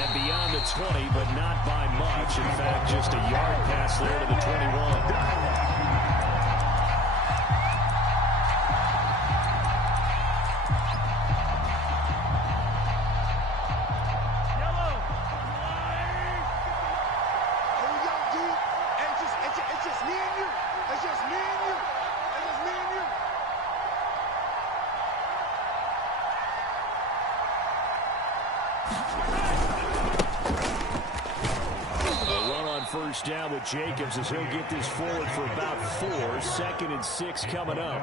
And beyond the 20, but not by much. In fact, just a yard pass there to the 21. First down with Jacobs as he'll get this forward for about 4. 2nd and 6 coming up.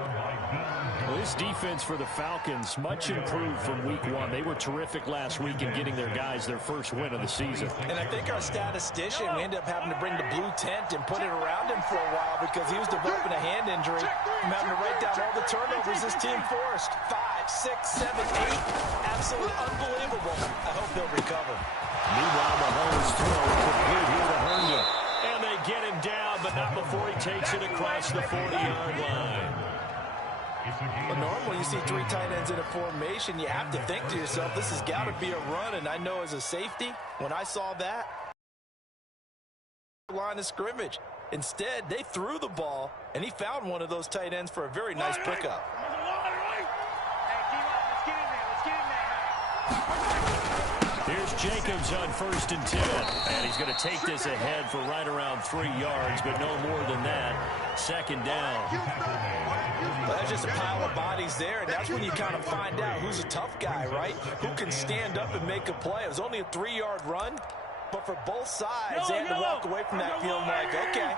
Well, this defense for the Falcons much improved from week 1. They were terrific last week in getting their guys their first win of the season. And I think our statistician, we ended up having to bring the blue tent and put it around him for a while because he was developing a hand injury. I'm having to write down all the turnovers this team forced. 5, 6, 7, 8. Absolutely unbelievable. I hope he'll recover. Meanwhile, Mahomes throw complete here to Herndon. And they get him down, but not before he takes it across the 40-yard line. Well, normally you see 3 tight ends in a formation, you have to think to yourself, this has got to be a run. And I know as a safety, when I saw that, line of scrimmage. Instead, they threw the ball, and he found one of those tight ends for a very nice pickup. Here's Jacobs on 1st and 10. And he's going to take this ahead for right around 3 yards, but no more than that. 2nd down. Well, that's just a pile of bodies there, and that's when you kind of find out who's a tough guy, right? Who can stand up and make a play. It was only a 3-yard run, but for both sides, they had to walk away from that feeling like, okay,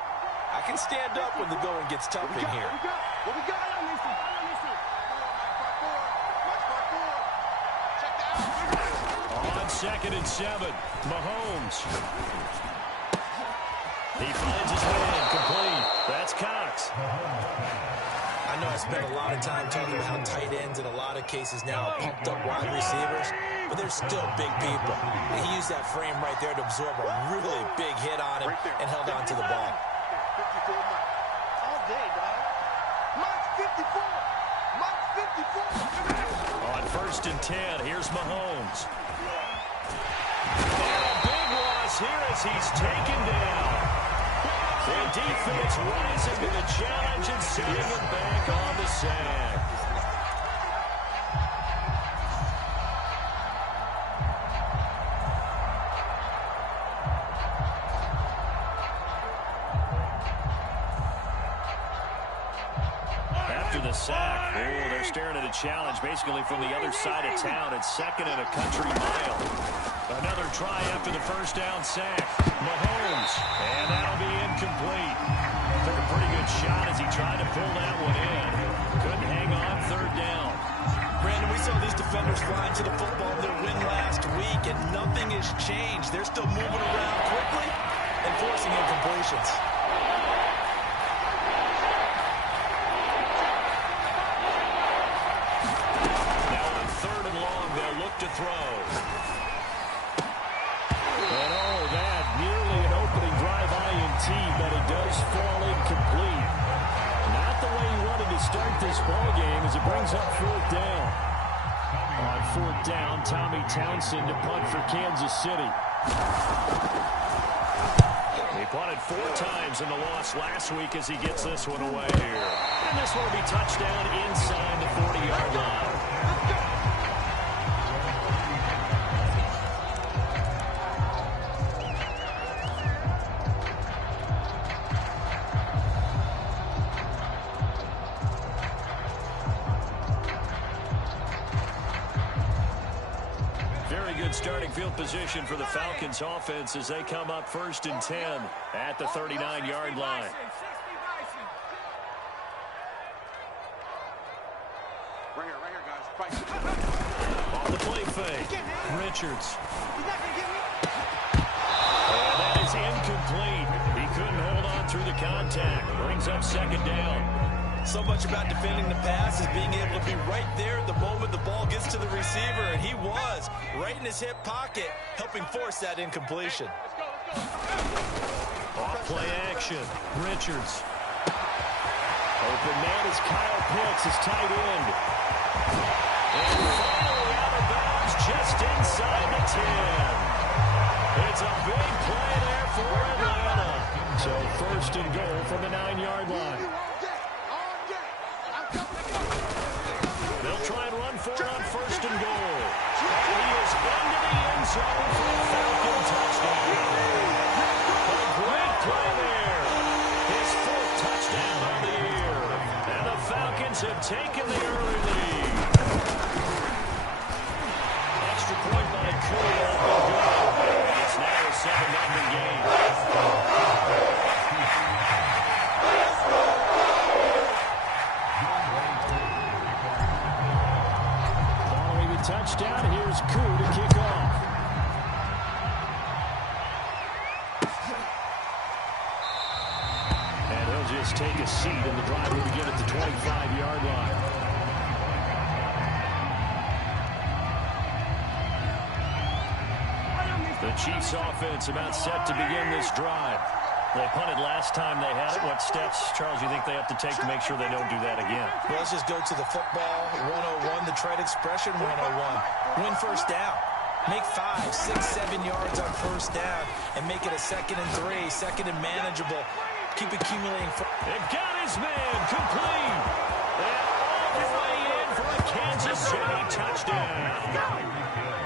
I can stand up when the going gets tough in here. On 2nd and 7, Mahomes. He finds his man complete. That's Cox. I know I spent a lot of time talking about how tight ends in a lot of cases now are pumped up wide receivers, but they're still big people. And he used that frame right there to absorb a really big hit on him and held on to the ball. All day, dog. Mark 54. Mark 54. On 1st and 10, here's Mahomes. And a big loss here as he's taken down. The defense rising to the challenge and setting him back on the sack. After the sack, they're staring at a challenge basically from the other side of town. It's 2nd and a country mile. Another try after the first down sack. Mahomes, and that'll be incomplete. Took a pretty good shot as he tried to pull that one in. Couldn't hang on 3rd down. Brandon, we saw these defenders flying to the football in their win last week, and nothing has changed. They're still moving around quickly and forcing incompletions. Now on 3rd and long, they'll look to throw. And oh, that nearly an opening drive INT, but it does fall incomplete. Not the way he wanted to start this ball game as it brings up 4th down. On 4th down, Tommy Townsend to punt for Kansas City. He punted 4 times in the loss last week as he gets this one away here. And this one will be touchdown inside the 40-yard line. Starting field position for the Falcons offense as they come up 1st and 10 at the 39-yard line. Right here, guys. Off the play fake. Richards. And that is incomplete. He couldn't hold on through the contact. Brings up 2nd down. So much about defending the pass is being able to be right there at the moment the ball gets to the receiver, and he was right in his hip pocket, helping force that incompletion. Off play action. Richards. Open man is Kyle Pitts, his tight end. And finally out of bounds just inside the 10. It's a big play there for Atlanta. So first and goal from the 9-yard line. They'll try and run for it on first and goal. He is into the end zone for a Falcon touchdown. A great play there. His 4th touchdown on the year. And the Falcons have taken the early lead. Extra point by Cool. It's now a 7-0 game. Following the touchdown, here's Koo to kick off. And he'll just take a seat, and the drive will begin at the 25-yard line. The Chiefs offense about set to begin this drive. They punted last time they had it. What steps, Charles, you think they have to take to make sure they don't do that again? Well, let's just go to the football 101, the trade expression 101. Win first down. Make 5, 6, 7 yards on first down and make it a 2nd and 3, 2nd and manageable. Keep accumulating. They've got his man complete. And all the way in for a Kansas City touchdown.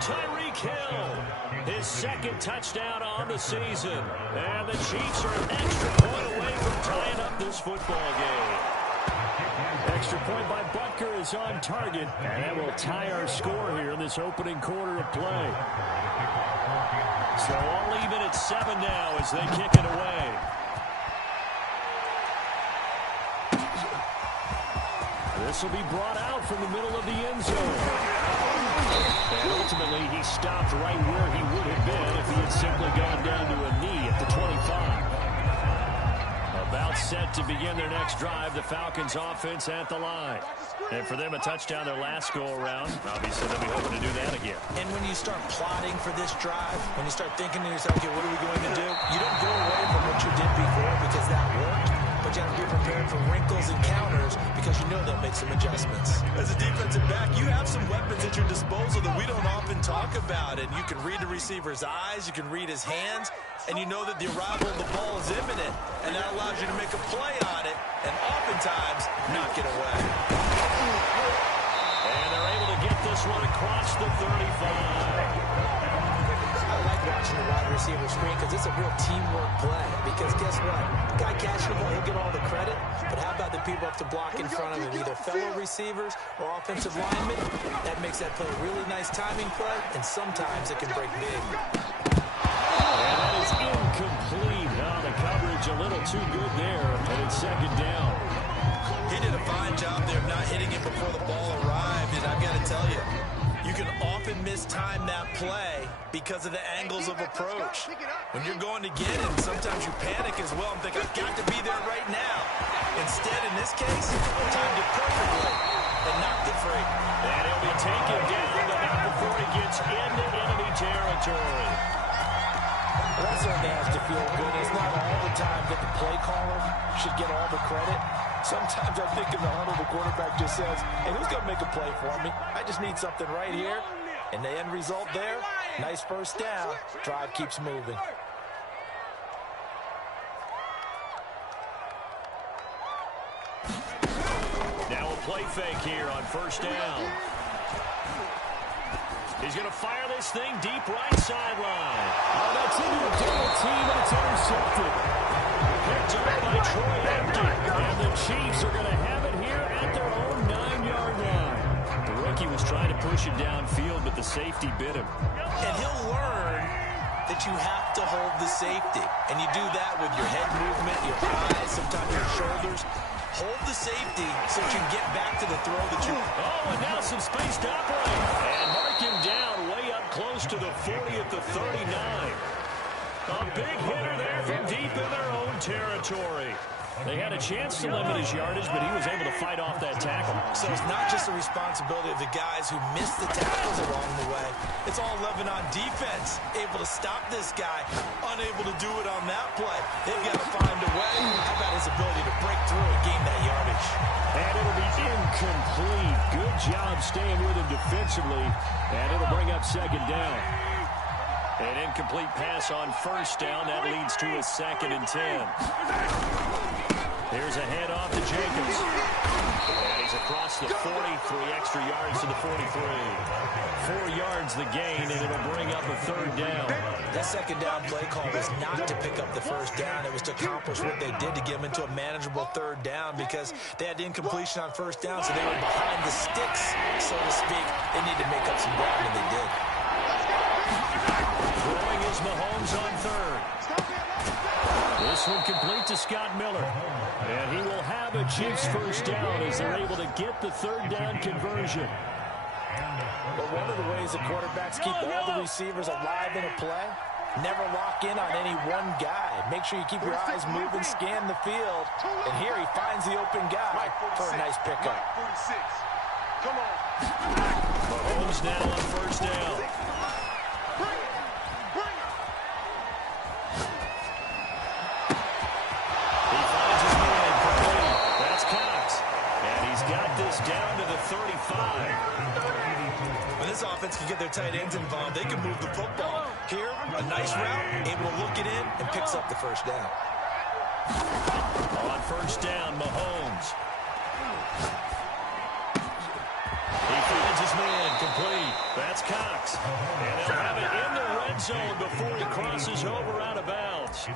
Tyreek Hill, his 2nd touchdown on the season. And the Chiefs are an extra point away from tying up this football game. Extra point by Butker is on target. And that will tie our score here in this opening quarter of play. So all even at 7 now as they kick it away. This will be brought out from the middle of the end zone. And ultimately, he stopped right where he would have been if he had simply gone down to a knee at the 25. About set to begin their next drive, the Falcons offense at the line. And for them, a touchdown their last go-around. Obviously, they'll be hoping to do that again. And when you start plotting for this drive, when you start thinking to yourself, okay, what are we going to do? You don't go away from what you did before because that worked. But you have to be prepared for wrinkles and counters because you know they'll make some adjustments. As a defensive back, you have some weapons at your disposal that we don't often talk about. And you can read the receiver's eyes, you can read his hands, and you know that the arrival of the ball is imminent. And that allows you to make a play on it and oftentimes knock it away. And they're able to get this one across the 35. I like watching the wide receiver screen because it's a real teamwork play. Because guess what? The guy catching the ball, he'll get all the credit. But how about the people up to block in front of him, either fellow receivers or offensive linemen? That makes that play a really nice timing play, and sometimes it can break big. And that is incomplete. Now the coverage a little too good there, and it's 2nd down. He did a fine job there of not hitting it before the ball arrived, and I've got to tell you, you can often mistime that play because of the angles of approach. When you're going to get it, sometimes you panic as well and think, I've got to be there right now. Instead, in this case, timed it perfectly and knocked it free. And he'll be taken down, but not before he gets into enemy territory. That certainly has to feel good. It's not all the time that the play caller should get all the credit. Sometimes I think in the huddle, the quarterback just says, hey, who's going to make a play for me? I just need something right here. And the end result there, nice first down. Drive keeps moving. Now a play fake here on first down. He's going to fire this thing deep right sideline. Oh, that's into a double team, and it's intercepted. Picked up by Troy Apke. And the Chiefs are going to have it here at their own 9-yard line. The rookie was trying to push it downfield, but the safety bit him. And he'll learn that you have to hold the safety. And you do that with your head movement, your eyes, sometimes your shoulders. Hold the safety so you can get back to the throw that you... Oh, and now some space to operate. And mark him down way up close to the 40 at the 39. A big hitter there from deep in their own territory. They had a chance to limit his yardage, but he was able to fight off that tackle. So it's not just the responsibility of the guys who missed the tackles along the way. It's all Lebanon defense, able to stop this guy, unable to do it on that play. They've got to find a way. How about his ability to break through and gain that yardage? And it'll be incomplete. Good job staying with him defensively, and it'll bring up 2nd down. An incomplete pass on first down. That leads to a 2nd and 10. Here's a handoff to Jacobs. And he's across the 40, 3 extra yards to the 43. 4 yards the gain, and it'll bring up a 3rd down. That 2nd down play call was not to pick up the 1st down. It was to accomplish what they did to get them into a manageable 3rd down because they had incompletion on 1st down, so they were behind the sticks, so to speak. They needed to make up some ground, and they did. Throwing is Mahomes on 3rd. This one complete to Scott Miller. And he will have a Chiefs 1st down as they're able to get the 3rd down conversion. But one of the ways the quarterbacks keep all the receivers alive in a play, never lock in on any one guy. Make sure you keep your eyes moving, scan the field. And here he finds the open guy for a nice pickup. Come on. Mahomes now on 1st down. Got this down to the 35. When this offense can get their tight ends involved, they can move the football. Here, a nice route, able to look it in, and picks up the 1st down. On 1st down, Mahomes. He finds his man, complete. That's Cox. And they'll have it in the red zone before he crosses over out of bounds.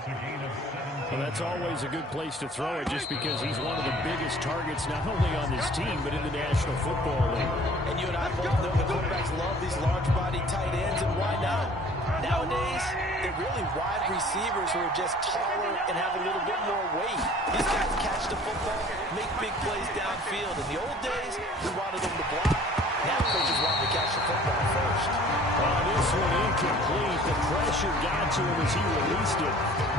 Well, that's always a good place to throw it just because he's one of the biggest targets not only on this team but in the National Football League. And you and I both know the quarterbacks love these large-body tight ends, and why not? Nowadays, they're really wide receivers who are just taller and have a little bit more weight. These guys catch the football, make big plays downfield. In the old days, we wanted them to block. Now coaches want to catch the football first. This one incomplete. The pressure got to him as he released it.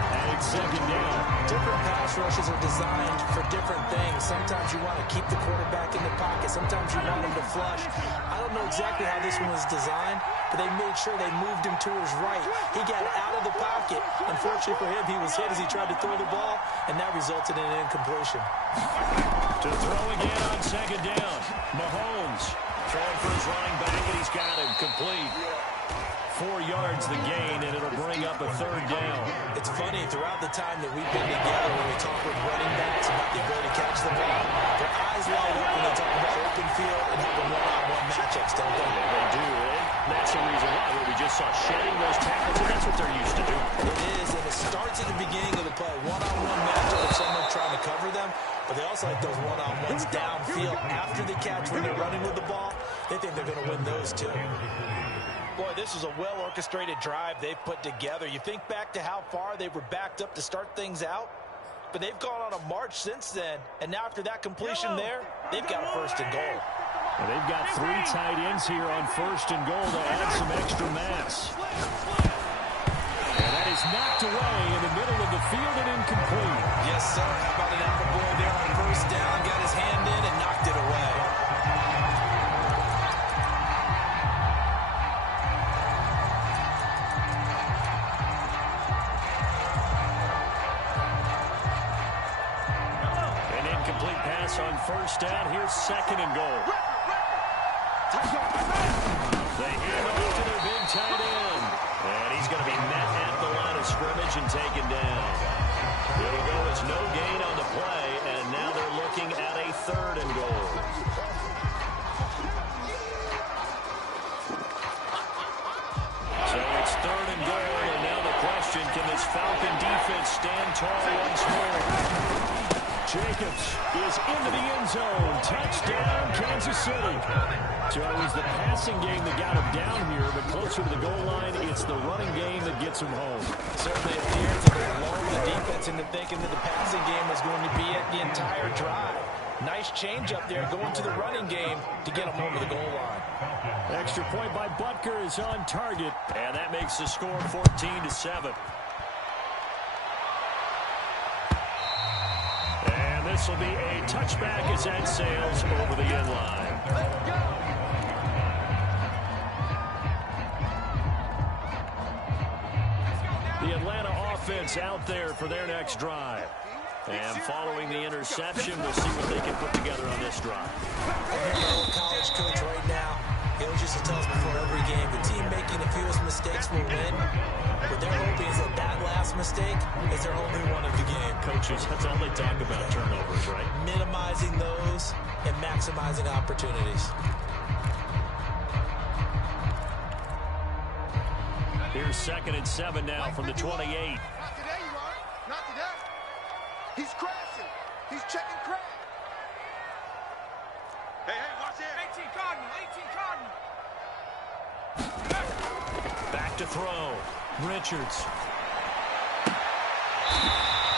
And it's 2nd down. Different pass rushes are designed for different things. Sometimes you want to keep the quarterback in the pocket. Sometimes you want him to flush. I don't know exactly how this one was designed, but they made sure they moved him to his right. He got out of the pocket. Unfortunately for him, he was hit as he tried to throw the ball, and that resulted in an incompletion. To throw again on 2nd down. Mahomes throwing for his running back, and he's got him complete. 4 yards the gain, and it'll bring up a 3rd down. It's funny, throughout the time that we've been together when we talk with running backs about the ability to catch the ball, their eyes light up when they talk about open field and having one-on-one matchups, don't they? They do, and that's the reason why. We just saw shedding those tackles, and that's what they're used to doing. It is, and it starts at the beginning of the play. One-on-one matchup with someone trying to cover them, but they also like those one-on-ones downfield after the catch when they're running with the ball. They think they're going to win those, too. Boy, this is a well-orchestrated drive they've put together. You think back to how far they were backed up to start things out, but they've gone on a march since then, and now after that completion there, they've got a 1st and goal. And they've got 3 tight ends here on 1st and goal to add some extra mass. And that is knocked away in the middle of the field and incomplete. Yes, sir. How about an attaboy there on 1st down, got his hand in and knocked it away. On 1st down, here's 2nd and goal. They hand off to their big tight end. And he's going to be met at the line of scrimmage and taken down. It'll go as no gain on the play, and now they're looking at a 3rd and goal. So it's 3rd and goal, and now the question, can this Falcon defense stand tall once more? Jacobs is into the end zone. Touchdown, Kansas City. So it was the passing game that got him down here, but closer to the goal line, it's the running game that gets him home. Certainly appears to lull the defense into thinking that the passing game was going to be it the entire drive. Nice change up there going to the running game to get him over the goal line. Extra point by Butker is on target, and that makes the score 14-7. This will be a touchback as that sails over the end line. The Atlanta offense out there for their next drive. And following the interception, we'll see what they can put together on this drive. I'm a college coach right now. He always used to tell us before every game, the team making the fewest mistakes will win. mistake is their only one of the game. Coaches, that's all they talk about, turnovers, right? Minimizing those and maximizing opportunities. Here's 2nd and 7 now from the 28. Not today, you are. Not today. He's crashing. He's checking crash. Hey, watch it. 18 Cardinal. Back to throw. Richards.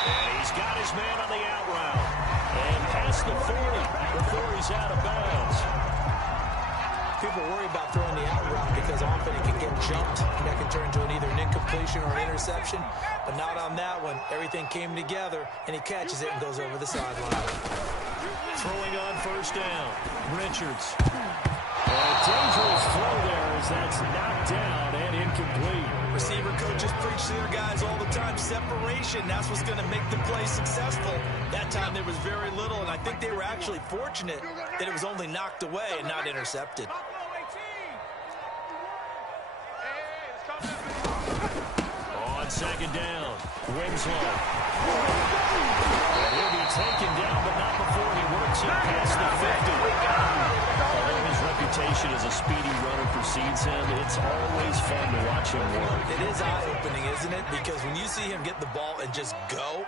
And he's got his man on the out route. And past the 40 before he's out of bounds. People worry about throwing the out route because often it can get jumped, and that can turn into either an incompletion or an interception. But not on that one. Everything came together, and he catches it and goes over the sideline. Throwing on 1st down. Richards. And a dangerous throw there as that's knocked down and incomplete. Receiver coaches preach to their guys all the time. Separation, that's what's going to make the play successful. That time there was very little, and I think they were actually fortunate that it was only knocked away and not intercepted. On 2nd down, Winslow. And he'll be taken down, but not before he works it past the 50. Although his reputation as a speedy runner precedes him, it's always fun to watch him work. It is eye-opening, isn't it? Because when you see him get the ball and just go,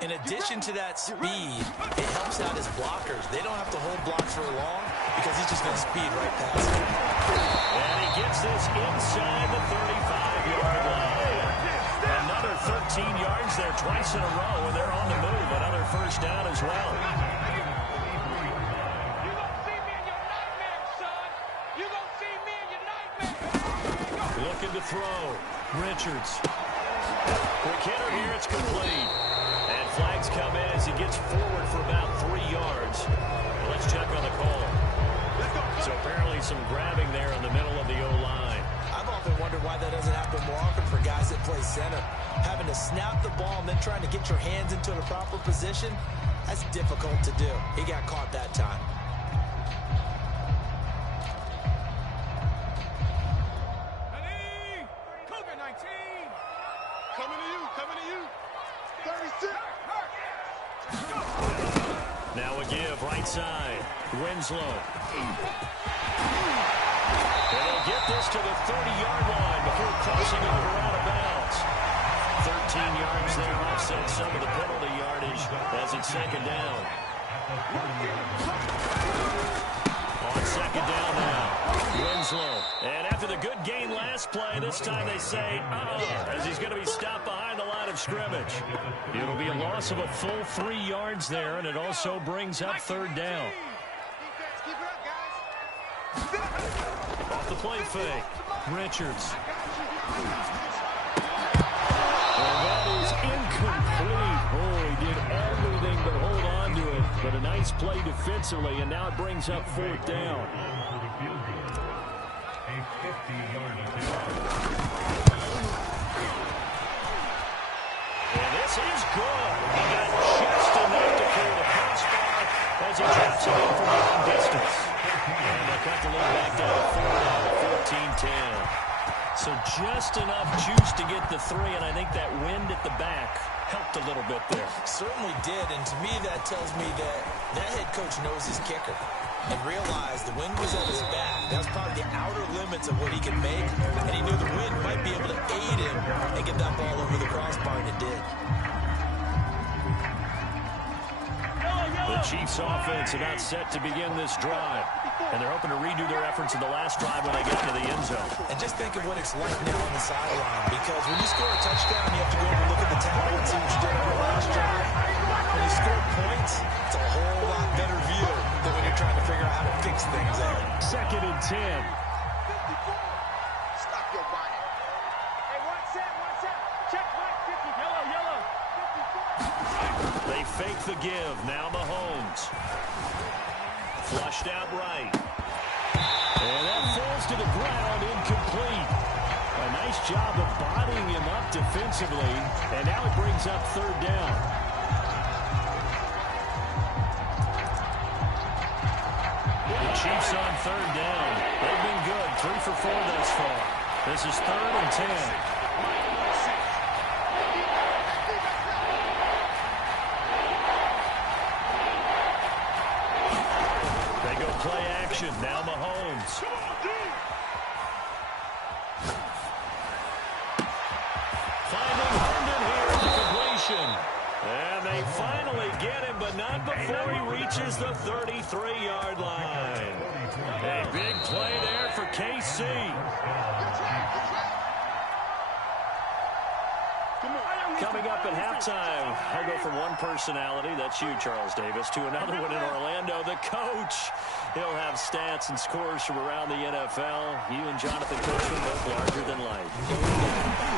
in addition to that speed, it helps out his blockers. They don't have to hold blocks for long because he's just going to speed right past them. And he gets this inside the 35-yard line. Another 13 yards there twice in a row, and they're on the move. Another 1st down as well. Looking to throw. Richards. Quick hitter here, it's complete. And flags come in as he gets forward for about 3 yards. Let's check on the call. So apparently some grabbing there in the middle of the O-line. I've often wondered why that doesn't happen more often for guys that play center. Having to snap the ball and then trying to get your hands into the proper position, that's difficult to do. He got caught that time. Coming to you. 36. Now a give, right side. Winslow. And he'll get this to the 30-yard line before crossing over out of bounds. 13 yards there, offset some of the penalty yardage as it's 2nd down. On 2nd down now, Winslow. And after the good gain last play, this time they say, as he's going to be stopped behind the line of scrimmage. It'll be a loss of a full 3 yards there, and it also brings up 3rd down. Off the play fake, Richards. And that is incomplete. Oh, he did everything but hold on to it. But a nice play defensively, and now it brings up 4th down. And this is good. He got just enough to clear the crossbar as he drops it in from long distance. And they'll cut the lead back down to 4 now, 14-10. So just enough juice to get the 3, and I think that wind at the back helped a little bit there. Certainly did, and to me that tells me that that head coach knows his kicker and realized the wind was at his back. That's probably the outer limits of what he can make, and he knew the wind might be able to aid him and get that ball over the crossbar, and it did. The Chiefs offense about set to begin this drive. And they're hoping to redo their efforts in the last drive when they get to the end zone. And just think of what it's like now on the sideline, because when you score a touchdown, you have to go over and look at the tally and see what you did on the last drive. When you score points, it's a whole lot better view than when you're trying to figure out how to fix things there. 2nd and 10. Stop your body. Hey, one set. Check right, 50. Yellow. 54. They fake the give. Now Mahomes. Flushed out right. And that falls to the ground, incomplete. A nice job of bodying him up defensively. And now it brings up 3rd down. The Chiefs on 3rd down. They've been good. 3 for 4 thus far. This is 3rd and 10. Mahomes. Finding Herndon here at the completion. And they finally get him, but not before he reaches the 33-yard line. A big play there for KC. Coming up at halftime, I'll go from one personality, that's you, Charles Davis, to another one in Orlando, the coach. He'll have stats and scores from around the NFL. You and Jonathan Coachman both larger than life.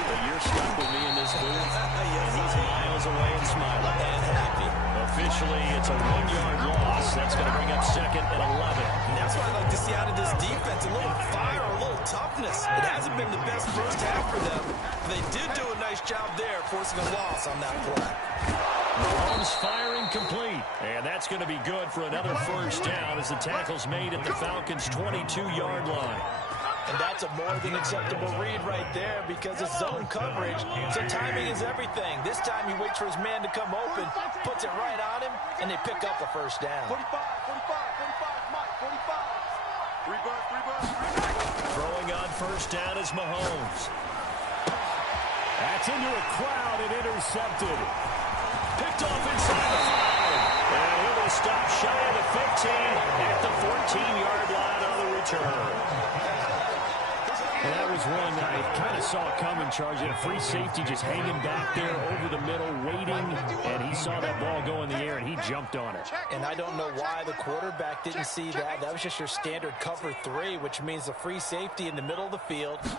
But you're stuck with me in this booth, and he's miles away and smiling. And happy. Officially, it's a 1-yard loss. That's going to bring up 2nd and 11. And that's what I like to see out of this defense, a little fire, a little toughness. It hasn't been the best first half for them. They did do a nice job there, forcing a loss on that play. Mahomes firing complete. And that's going to be good for another first down as the tackle's made at the Falcons' 22-yard line. And that's a more than acceptable read right there because it's zone coverage, so timing is everything. This time he waits for his man to come open, puts it right on him, and they pick up a first down. 45, Mike, 45. Throwing on first down is Mahomes. That's into a crowd and intercepted. Picked off inside the 5. And he will stop shy of the 15 at the 14-yard line on the return. And that was one I kind of saw coming, Charge. Had a free safety just hanging back there over the middle, waiting, and he saw that ball go in the air, and he jumped on it. And I don't know why the quarterback didn't see that. That was just your standard cover 3, which means a free safety in the middle of the field, 2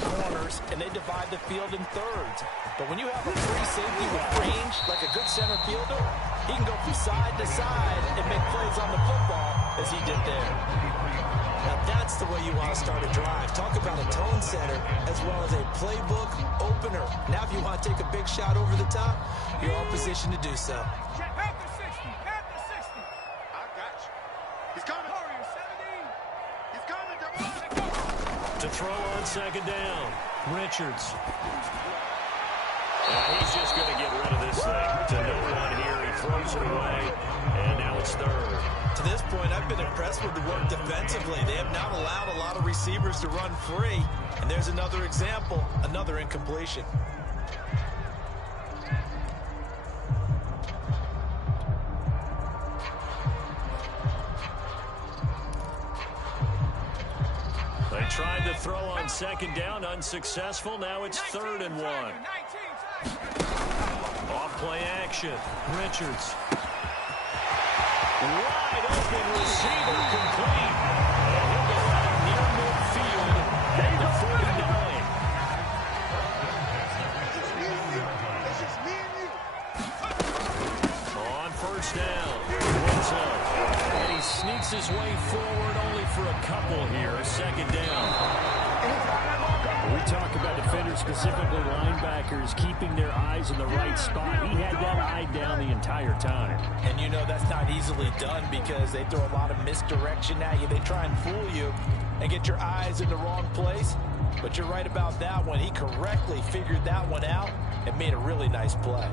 corners, and they divide the field in thirds. But when you have a free safety with range, like a good center fielder, he can go from side to side and make plays on the football as he did there. Now that's the way you want to start a drive. Talk about a tone setter as well as a playbook opener. Now if you want to take a big shot over the top, you're all positioned to do so. Have the 60. Have the 60. I got you. He's coming. Warrior 17. He's coming. To throw on second down, Richards. He's just going to get rid of this thing. To no one here, he throws it away, and now it's 3rd. To this point, I've been impressed with the work defensively. They have not allowed a lot of receivers to run free. And there's another example, another incompletion. They tried to throw on second down, unsuccessful. Now it's 3rd and 1. Off play action, Richards. Wide open receiver complete. And he'll go out near midfield at the 49. On first down, Winslow. And he sneaks his way forward only for a couple here. 2nd down. We talk about defenders, specifically linebackers, keeping their eyes in the right spot. He had that eye down the entire time. And you know that's not easily done because they throw a lot of misdirection at you. They try and fool you and get your eyes in the wrong place. But you're right about that one. He correctly figured that one out and made a really nice play.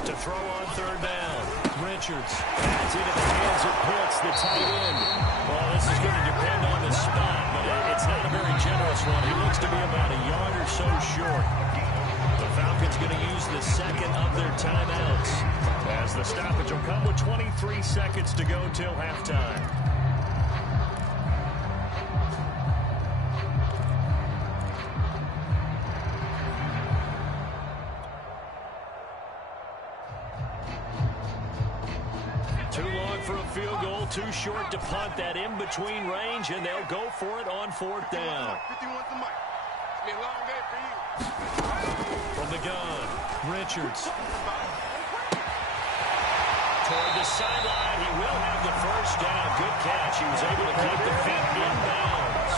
To throw on third down, Richards adds into the hands of Pitts, the tight end. Well, this is going to depend on the spot, but it's not a very generous one. He looks to be about a yard or so short. The Falcons going to use the 2nd of their timeouts as the stoppage will come with 23 seconds to go till halftime. Too long for a field goal, too short to punt. That in-between range, and they'll go for it on 4th down. 51's the mic. It's been a long day for you. From the gun, Richards. Toward the sideline, he will have the first down. Good catch. He was able to keep the feet in bounds.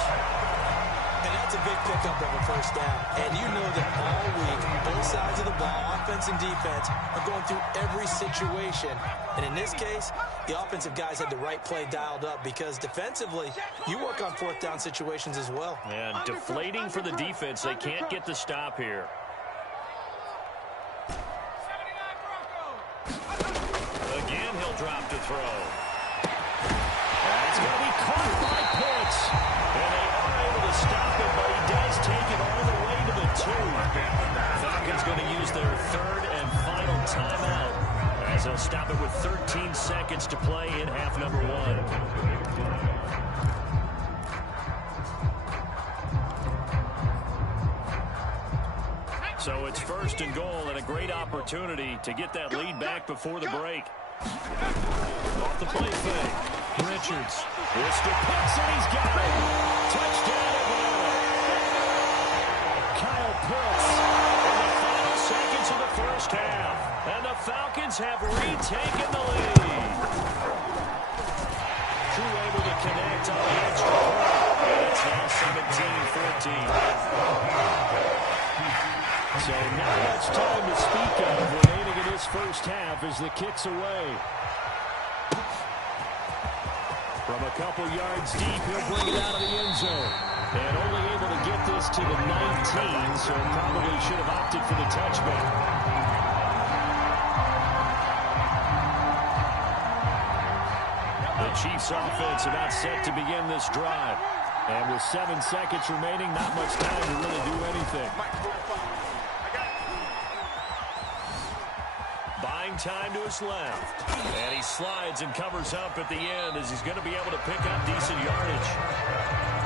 And that's a big pickup of a first down. And you know that all week, both sides of the ball, offense and defense, are going through every situation. And in this case, the offensive guys had the right play dialed up, because defensively, you work on fourth down situations as well. And deflating for the defense. They can't get the stop here. Again, he'll drop to throw. That's going to be caught by Pitts. And they are able to stop it, but he does take it all the way to the 2. Falcons going to use their third and final timeout, as they'll stop it with 13 seconds to play in half number 1. So it's first and goal, and a great opportunity to get that lead back before the break. Off the play fake. Richards. It's to Pitts, and he's got it. Touchdown, Atlanta. Kyle Pitts in the final seconds of the first half. And the Falcons have retaken the lead. Drew able to connect on the extra point. And it's now 17-14. So not much time to speak of remaining in this first half as the kick's away. From a couple yards deep, he'll bring it out of the end zone. And only able to get this to the 19, so probably should have opted for the touchback. The Chiefs offense about set to begin this drive. And with 7 seconds remaining, not much time to really do anything. Buying time to his left. And he slides and covers up at the end as he's going to be able to pick up decent yardage.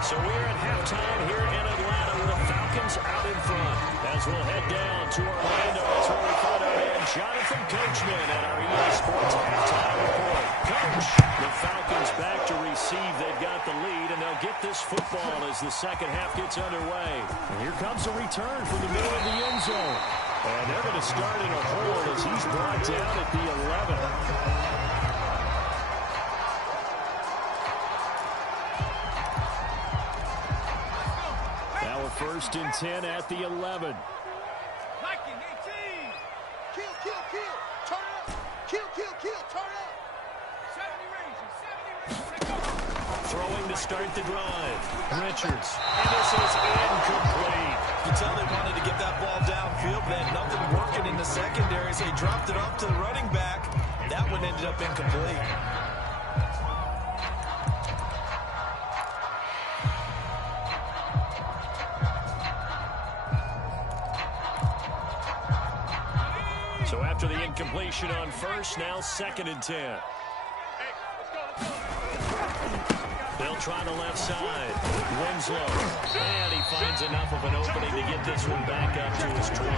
So we're at halftime here in Atlanta with the Falcons out in front. As we'll head down to Orlando, that's where we find our man Jonathan Coachman at our EA Sports halftime report. Coach, the Falcons back to receive. They've got the lead, and they'll get this football as the second half gets underway. And here comes a return from the middle of the end zone. And they're going to start in a hold as he's brought down at the 11. Now a 1st and 10 at the 11. Kill, kill, kill. Turn up. Kill, kill, kill. Turn up. 70 range. Throwing to start the drive. Richards. And this is incomplete. You can tell they wanted to get that ball downfield, but they had nothing working in the secondary, so they dropped it off to the running back. That one ended up incomplete. So after the incompletion on first, now 2nd and 10. They'll try the left side. Winslow. And he finds enough of an opening to get this one back up to his 20.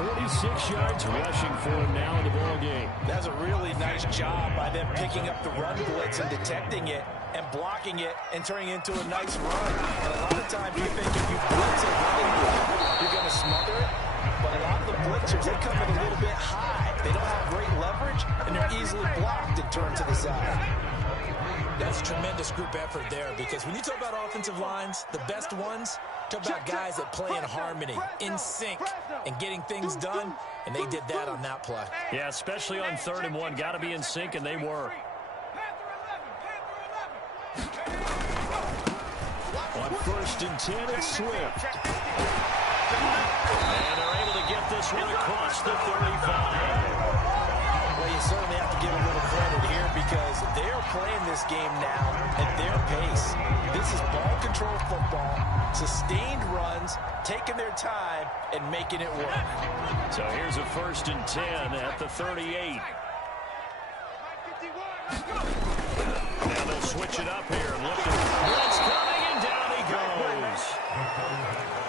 46 yards rushing for him now in the ballgame. That's a really nice job by them picking up the run blitz and detecting it and blocking it and turning it into a nice run. And a lot of times you think if you blitz a running block, you're going to smother it. But a lot of the blitzers, they come in a little bit high. They don't have great leverage, and they're easily blocked and turned to the side. That's tremendous group effort there, because when you talk about offensive lines, the best ones, talk about guys that play in harmony, in sync, and getting things done, and they did that on that play. Yeah, especially on 3rd and 1. Got to be in sync, and they were. On 1st and 10, it's Swift. And they're able to get this one across the 35. Well, you certainly have to give a little credit here, because they're playing this game now at their pace. This is ball control football, sustained runs, taking their time, and making it work. So here's a 1st and 10 at the 38. Now they'll switch it up here and look at blitz coming, and down he goes.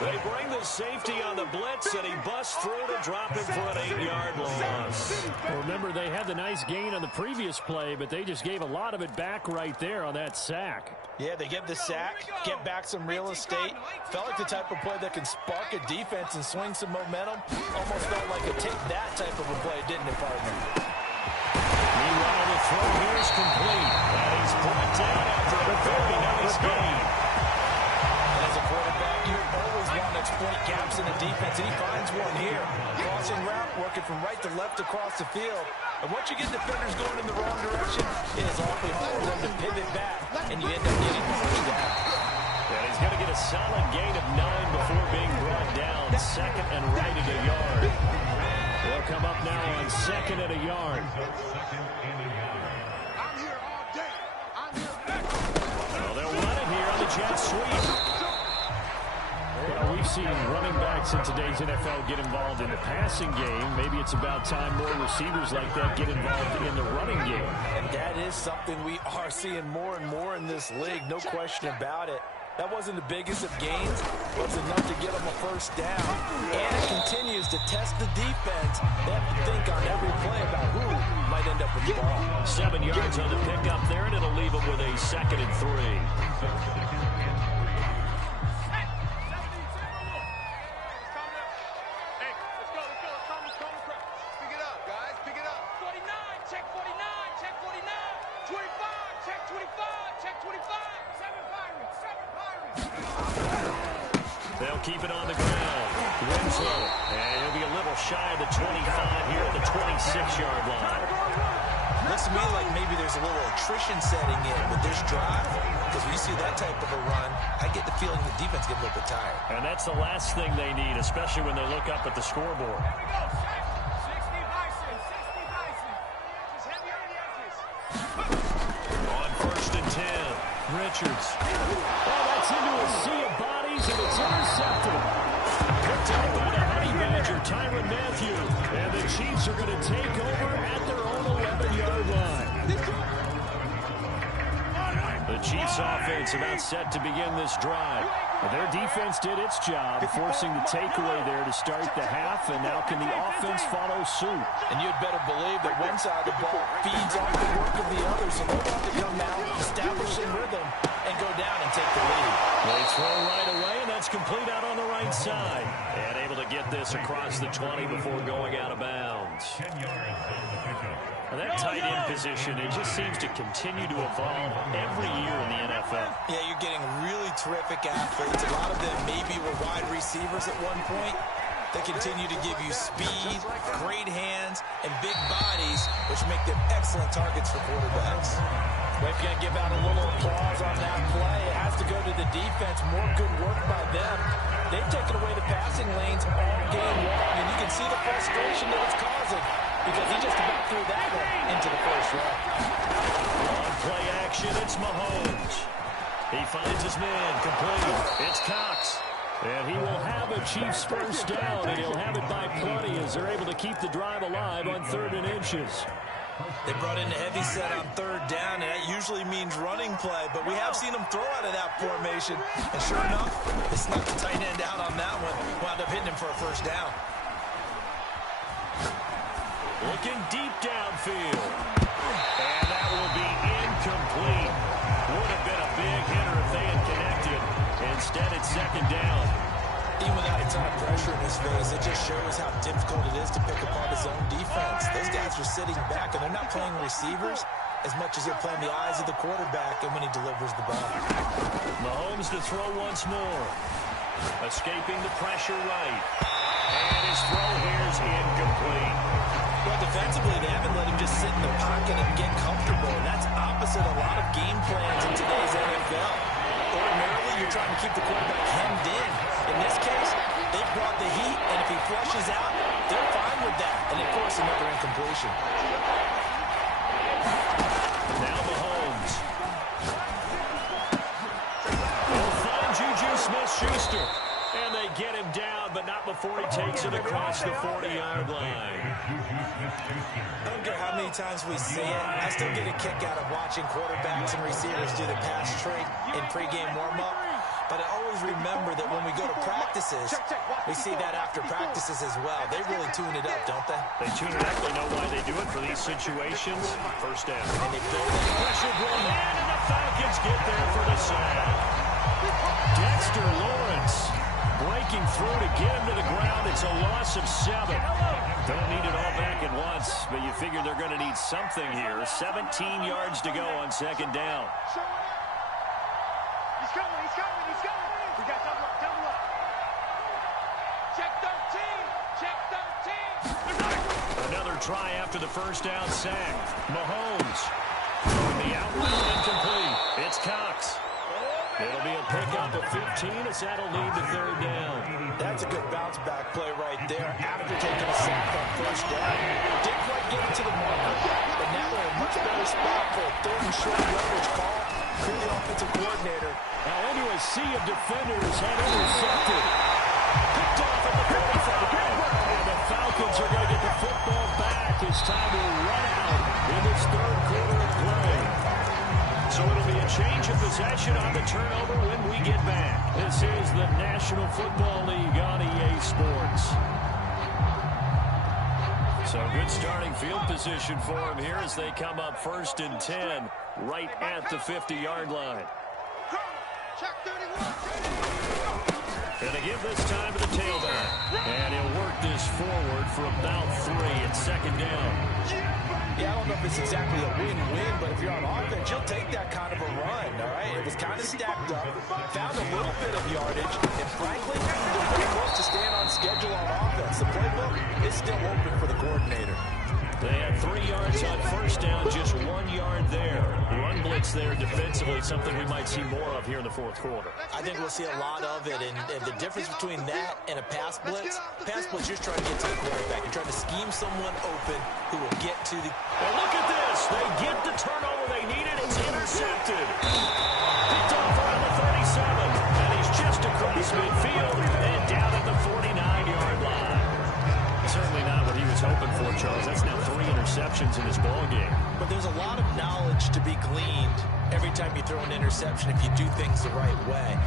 They bring the safety on the blitz, and he busts through to drop him for an 8-yard loss. Well, remember, they had the nice gain on the previous play, but they just gave a lot of it back right there on that sack. Yeah, they get the sack, get back some real estate. Felt like the type of play that can spark a defense and swing some momentum. Almost felt like a take that type of a play, didn't it, partner? Meanwhile, the throw here is complete. And he's brought down after a very nice gain. And as a quarterback, you always want to exploit gaps in the defense, and he finds one here. Crossing route, working from right to left across the field. And once you get defenders going in the wrong direction, it is awfully hard for them to pivot back, and you end up getting the first down. And he's going to get a solid gain of 9 before being brought down. Second and right at a yard. They'll come up now on second and a yard. I'm here all day. I'm here. Well, they'll run it here on the jet sweep. Well, we've seen running backs in today's NFL get involved in the passing game. Maybe it's about time more receivers like that get involved in the running game. And that is something we are seeing more and more in this league, no question about it. That wasn't the biggest of gains, but it's enough to get them a first down. And it continues to test the defense. They have to think on every play about who might end up with the ball. 7 yards on the pickup there, and it'll leave them with a 2nd and 3. They'll keep it on the ground. Winslow, and he'll be a little shy of the 25 here at the 26-yard line. Looks to me like maybe there's a little attrition setting in with this drive, because when you see that type of a run, I get the feeling the defense gets a little bit tired. And that's the last thing they need, especially when they look up at the scoreboard. On 1st and 10, Richards. Oh, that's into a sea of bodies, and it's intercepted. Picked up by the Honey Badger, Tyrann Mathieu. And the Chiefs are going to take over at their own 11-yard line. The Chiefs offense about set to begin this drive. Their defense did its job, forcing the takeaway there to start the half, and now can the offense follow suit? And you'd better believe that one side of the ball feeds off the work of the other, so they'll have to come out, establish some rhythm, and go down and take the lead. They throw right away, and that's complete out on the right side. And able to get this across the 20 before going out of bounds. And that tight end position, it just seems to continue to evolve every year in the NFL. Yeah, you're getting really terrific athletes. A lot of them maybe were wide receivers at one point. They continue to give you speed, great hands, and big bodies, which make them excellent targets for quarterbacks. They've got to give out a little applause on that play. It has to go to the defense. More good work by them. They've taken away the passing lanes all game long, and you can see the frustration that it's causing, because he just about threw that one into the first row. On play action, it's Mahomes. He finds his man, complete. It's Cox. And he will have a Chiefs first down, and he'll have it by plenty as they're able to keep the drive alive on 3rd and inches. They brought in a heavy set on 3rd down, and that usually means running play, but we have seen them throw out of that formation. And sure enough, they snuck the tight end out on that one, wound up hitting him for a first down. Looking deep downfield. And that will be incomplete. Would have been a big hitter if they had connected. Instead, it's 2nd down. Even without a ton of pressure in his face, it just shows how difficult it is to pick apart his own defense. Those guys are sitting back, and they're not playing receivers as much as they're playing the eyes of the quarterback and when he delivers the ball. Mahomes to throw once more. Escaping the pressure right. And his throw here is incomplete. Well, defensively, they haven't let him just sit in the pocket and get comfortable, and that's opposite a lot of game plans in today's NFL. Ordinarily, you're trying to keep the quarterback hemmed in. In this case, they've brought the heat, and if he flushes out, they're fine with that. And they force another incompletion. Now Mahomes. He'll find Juju Smith-Schuster. And they get him down, but not before he takes it across the 40-yard line. I don't care how many times we see it. I still get a kick out of watching quarterbacks and receivers do the pass trait in pregame warm-up. But I always remember that when we go to practices, we see that after practices as well. They really tune it up, don't they? They tune it up. They know why they do it for these situations. First down. And they build that pressure going in, and the Falcons get there for the sack. Dexter Lawrence breaking through to get him to the ground. It's a loss of 7. Don't need it all back at once, but you figure they're going to need something here. 17 yards to go on 2nd down. He's coming. We got double up. Check 13. Check 13. Another try after the first down sack. Mahomes. Throwing the out route incomplete. It's Cox. It'll be a pickup of 15 as that'll lead to third down. That's a good bounce back play right there after taking a sack on first down. Didn't quite get it to the marker, but now they're in a much better spot for a third and short yardage call. Clearly offensive coordinator. Now into a sea of defenders and intercepted. Picked off at the 45. And the Falcons are going to get the football back as time will run out in this third quarter of play. So it'll be a change of possession on the turnover when we get back. This is the National Football League on EA Sports. So good starting field position for them here as they come up 1st and 10 right at the 50-yard line. Check 31. Going to give this time to the tailback. And he'll work this forward for about 3 at second down. Yeah, I don't know if it's exactly a win-win, but if you're on offense, you'll take that kind of a run, all right? It was kind of stacked up, found a little bit of yardage, and frankly, they're pretty close to staying on schedule on offense. The playbook is still open for the coordinator. They had 3 yards on first down, just 1 yard there. Run blitz there defensively, something we might see more of here in the fourth quarter. I think we'll see a lot of it, and the difference between that and a pass blitz, you're just trying to get to the quarterback. You're trying to scheme someone open who will get to the... And look at this. They get the turnover they needed. It's intercepted. Picked off around the 37, and he's just across midfield and down at the 49-yard line. Certainly not what he was hoping for, Charles. That's now 3 interceptions in this ballgame. But there's a lot of knowledge to be gleaned every time you throw an interception if you do things the right way.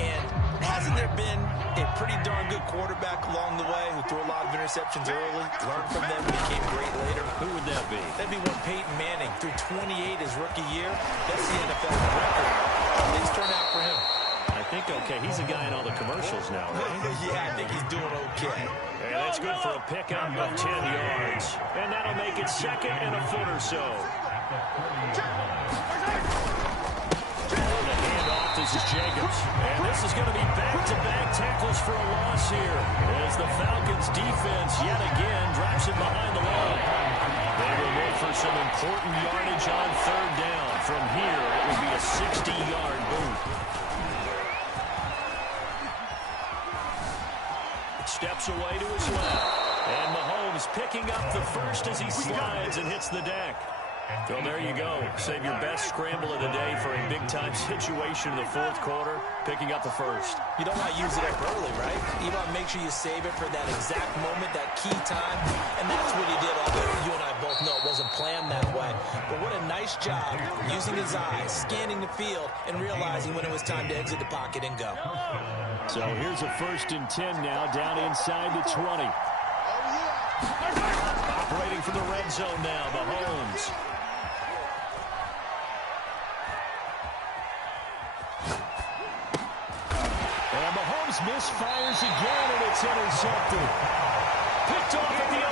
And hasn't there been a pretty darn good quarterback along the way who threw a lot of interceptions early, learned from them, and became great later? Who would that be? That'd be one Peyton Manning. Threw 28 his rookie year. That's the NFL record. How things turn out for him? I think, okay, he's a guy in all the commercials now, right? Yeah, I think he's doing okay. And that's good for a pickup of 10 yards. And that'll make it 2nd and a foot or so. And the handoff, this is Jacobs. And this is going to be back-to-back tackles for a loss here as the Falcons defense yet again drops it behind the line. They will look for some important yardage on third down. From here, it would be a 60-yard boot. Steps away to his left. And Mahomes picking up the first as he slides and hits the deck. Well, there you go. Save your best scramble of the day for a big-time situation in the fourth quarter, picking up the first. You don't want to use it up early, right? You want to make sure you save it for that exact moment, that key time. And that's what he did, although you and I both know it wasn't planned that way. But what a nice job using his eyes, scanning the field, and realizing when it was time to exit the pocket and go. So here's a 1st and 10 now, down inside the 20. Operating from the red zone now, Mahomes. And Mahomes misfires again, and it's intercepted. Picked off at the 11.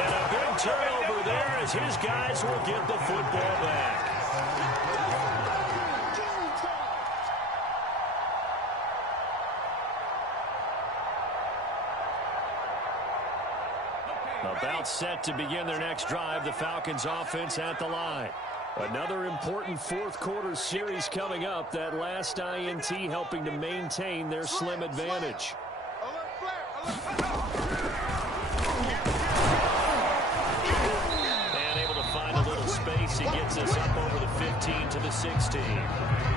And a big turnover there as his guys will get the football back. About set to begin their next drive, the Falcons offense at the line. Another important fourth quarter series coming up. That last INT helping to maintain their slim advantage. And able to find a little space. He gets us up over the 15 to the 16.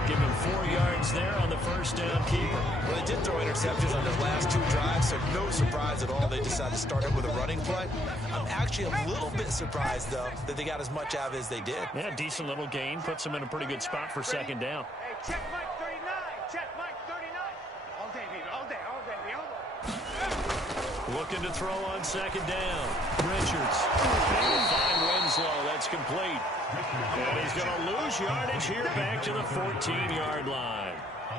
Give him 4 yards there on the first down keeper. Well, they did throw interceptions on his last 2 drives, so no surprise at all they decided to start it with a running play. I'm actually a little bit surprised, though, that they got as much out of it as they did. Yeah, decent little gain. Puts them in a pretty good spot for second down. Hey, check Mike 39. Check Mike 39. All day, baby. All day. All day. All day. Looking to throw on second down. Richards. They will find Winslow. That's complete. And he's going to lose yardage here back to the 14-yard line.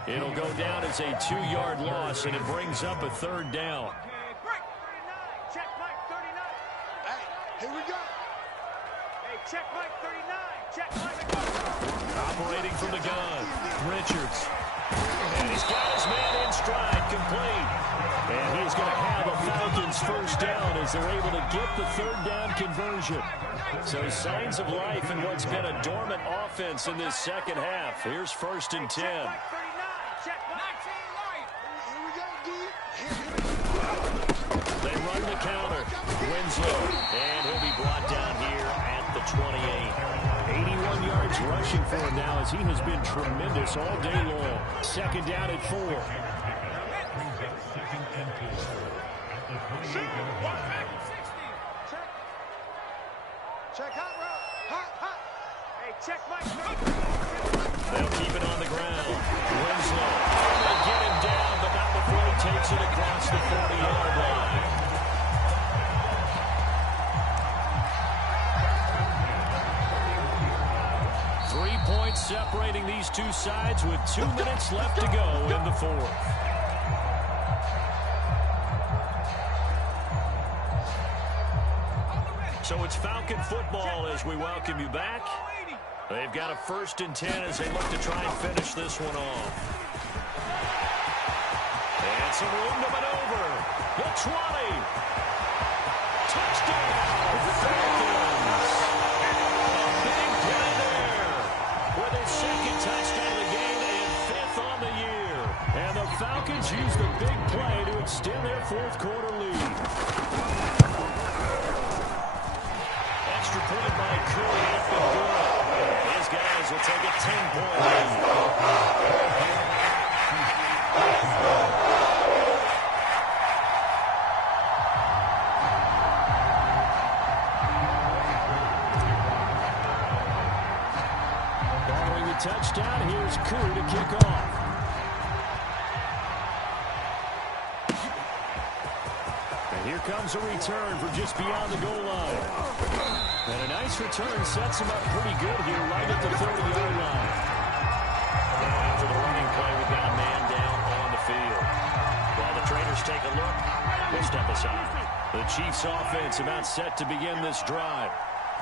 It'll go down as a 2-yard loss, and it brings up a third down. Break 39. Check Mike 39. Hey, here we go. Hey, check Mike 39. Check Mike. Operating from the gun. Richards. And he's got his man in stride, complete. And he's going to have Falcons first down as they're able to get the third down conversion. So signs of life in what's been a dormant offense in this second half. Here's 1st and 10. They run the counter. Winslow, and he'll be brought down here at the 28. 81 yards rushing for him now as he has been tremendous all day long. 2nd down at 4. Check hot route. Hot. Hey, check Mike. They'll keep it on the ground. Winslow. They get him down, but not before he takes it across the 40-yard line. Separating these two sides with 2 minutes left to go in the 4th. So it's Falcon football as we welcome you back. They've got a 1st and 10 as they look to try and finish this one off. And some room to maneuver. The 20. Touchdown, Falcons. Second touchdown of the game and 5th on the year. And the Falcons use the big play to extend their 4th quarter lead. Extra point by Curry up and good. His guys will take a 10-point lead. Touchdown. Here's Koo to kick off. And here comes a return from just beyond the goal line. And a nice return sets him up pretty good here right at the 30-yard line. And for the running play, we've got a man down on the field. While the trainers take a look, we'll step aside. The Chiefs offense about set to begin this drive.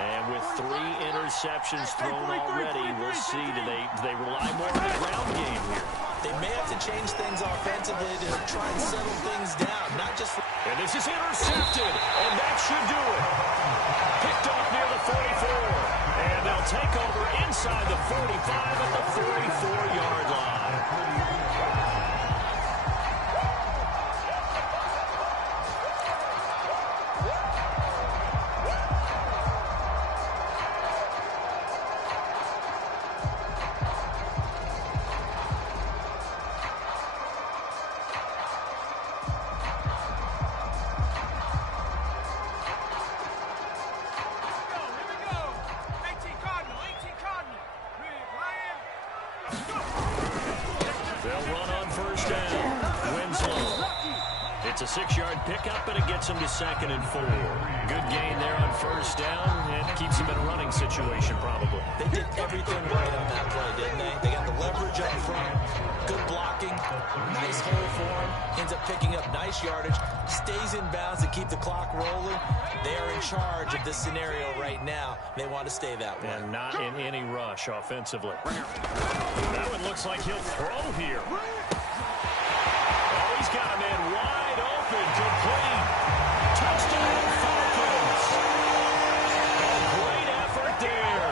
And with 3 interceptions thrown already, we'll see, do they rely more on the ground game here? They may have to change things offensively to try and settle things down, not just... And this is intercepted, and that should do it. Picked off near the 44, and they'll take over inside the 45 at the 44-yard line. It's a 6-yard pickup, and it gets him to 2nd and 4. Good gain there on 1st down, and keeps him in a running situation probably. They did everything right on that play, didn't they? They got the leverage up front, good blocking, nice hole for him, ends up picking up nice yardage, stays in bounds to keep the clock rolling. They are in charge of this scenario right now. They want to stay that way. And not in any rush offensively. That one looks like he'll throw here. Oh, he's got a man wide open, complete. Touchdown, Falcons. A great effort there.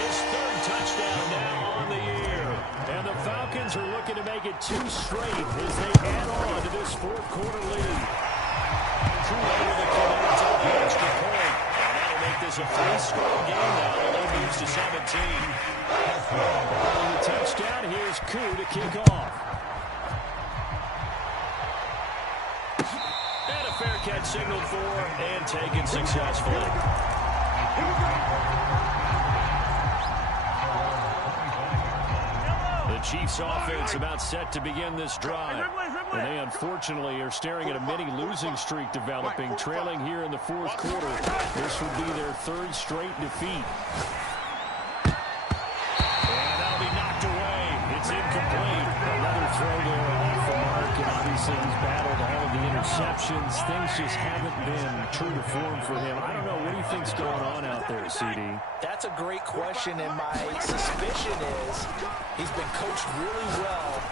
His 3rd touchdown now on the year. And the Falcons are looking to make it 2 straight as they add on to this 4th quarter lead. Able to convert to the extra point. And that'll make this a 3-score game now. The lead moves to 17. On the touchdown, here's Koo to kick off. And a fair catch signaled for and taken successfully. The Chiefs offense about set to begin this drive. And they unfortunately are staring at a mini losing streak developing, trailing here in the 4th quarter. This would be their 3rd straight defeat. And that'll be knocked away. It's incomplete. Another throw there off the mark, and obviously he's battled all of the interceptions. Things just haven't been true to form for him. I don't know. What do you think's going on out there, CD? That's a great question, and my suspicion is he's been coached really well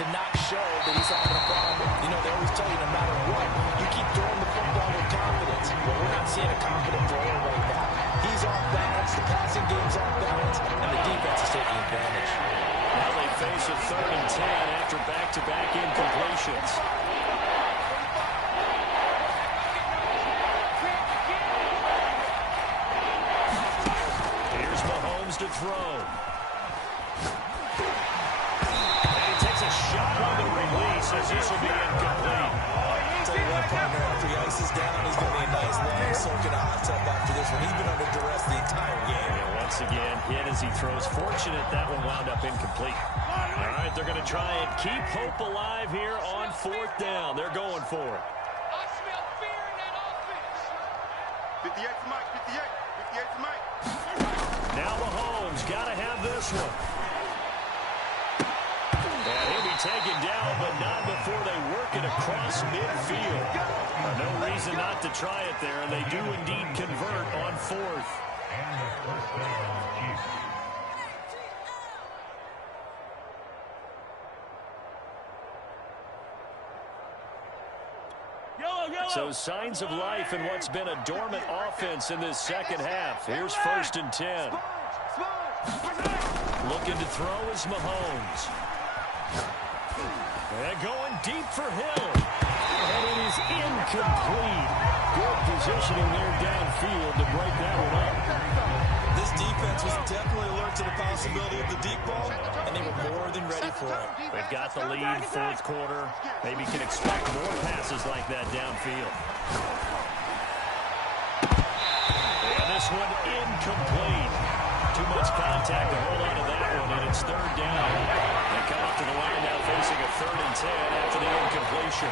to not show that he's having a problem. You know, they always tell you no matter what, you keep seeing a confident player right now. He's off balance, the passing game's off balance, and the defense is taking advantage. Now they face a 3rd and 10 after back-to-back incompletions. Here's Mahomes to throw. And he takes a shot on the release as this will be incomplete. Tell you what, partner, after he ices down, he's going to need a nice long soak in a hot tub after this one. He's been under duress the entire game. Yeah, once again, hit as he throws. Fortunate that one wound up incomplete. All right, they're going to try and keep hope alive here on 4th down. They're going for it. I smell fear in that offense. 58 to Mike, 58 to Mike. Now Mahomes got to have this one. And he'll be taken down, but not before they work it across midfield. No reason not to try it there, and they do indeed convert on 4th. So signs of life in what's been a dormant offense in this second half. Here's 1st and 10. Looking to throw is Mahomes. And going deep for Hill. And it is incomplete. Good positioning there downfield to break that one up. This defense was definitely alert to the possibility of the deep ball, and they were more than ready for it. They've got the lead, 4th quarter. Maybe can expect more passes like that downfield. And this one incomplete. Too much contact to hold on to that one, and it's 3rd down. They come up to the line now facing a 3rd and 10 after the incompletion.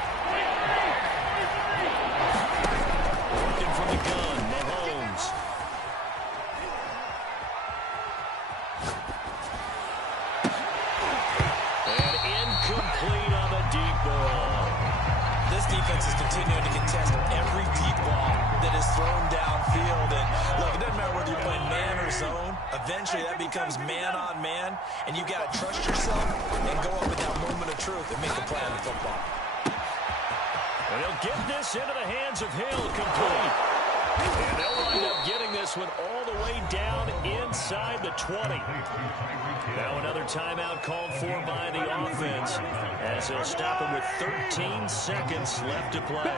Working from the gun, Mahomes. And incomplete on the deep ball. This defense is continuing to contest every deep ball that is thrown downfield. And look, it doesn't matter whether you're playing man or zone. Eventually, that becomes man-on-man, and you got to trust yourself and go up at that moment of truth and make the play on the football. And they'll get this into the hands of Hill, complete. And they'll wind up getting this one all the way down inside the 20. Now another timeout called for by the offense as they'll stop him with 13 seconds left to play.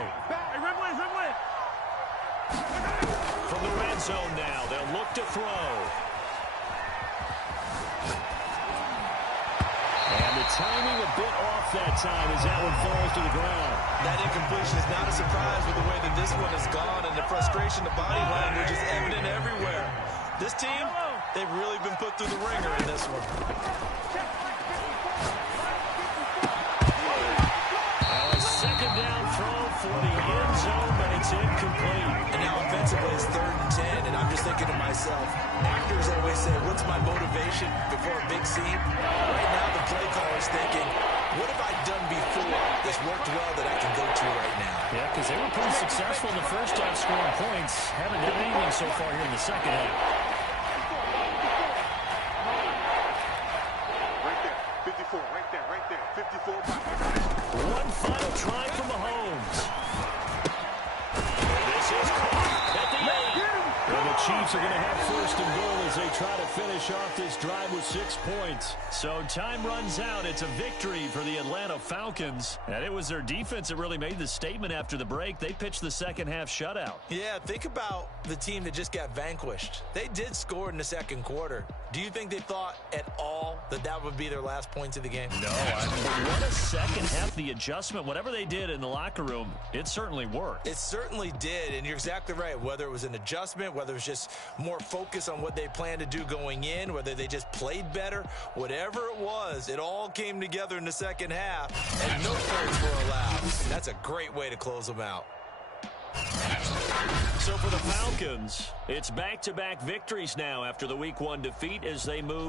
From the red zone now, they'll look to throw. And the timing a bit off that time as that one falls to the ground. That incompletion is not a surprise with the way that this one has gone, and the frustration, the body language is evident everywhere. This team, they've really been put through the ringer in this one. Now a 2nd down throw for the end zone, but it's incomplete. And now offensively it's 3rd and 10, and I'm just thinking to myself, actors always say, what's my motivation before a big scene? Right now the play caller's thinking, what have I done before that's worked well that I can go to right now? Yeah, because they were pretty successful in the first half scoring points. Haven't done anything so far here in the second half. Right there, 54, right there, 54. One final try from Mahomes. This is caught at the 8. And the Chiefs are going to have 1st and goal as they try to finish off this drive with 6 points. So time runs out. It's a victory for the Atlanta Falcons. And it was their defense that really made the statement after the break. They pitched the second half shutout. Yeah, think about the team that just got vanquished. They did score in the 2nd quarter. Do you think they thought at all that that would be their last points of the game? No, what a second half. The adjustment, whatever they did in the locker room, it certainly worked. It certainly did, and you're exactly right. Whether it was an adjustment, whether it was just more focus on what they planned to do going in, whether they just played better, whatever it was, it all came together in the second half, and no faults were allowed. That's a great way to close them out. So for the Falcons, it's back-to-back victories now after the Week 1 defeat as they move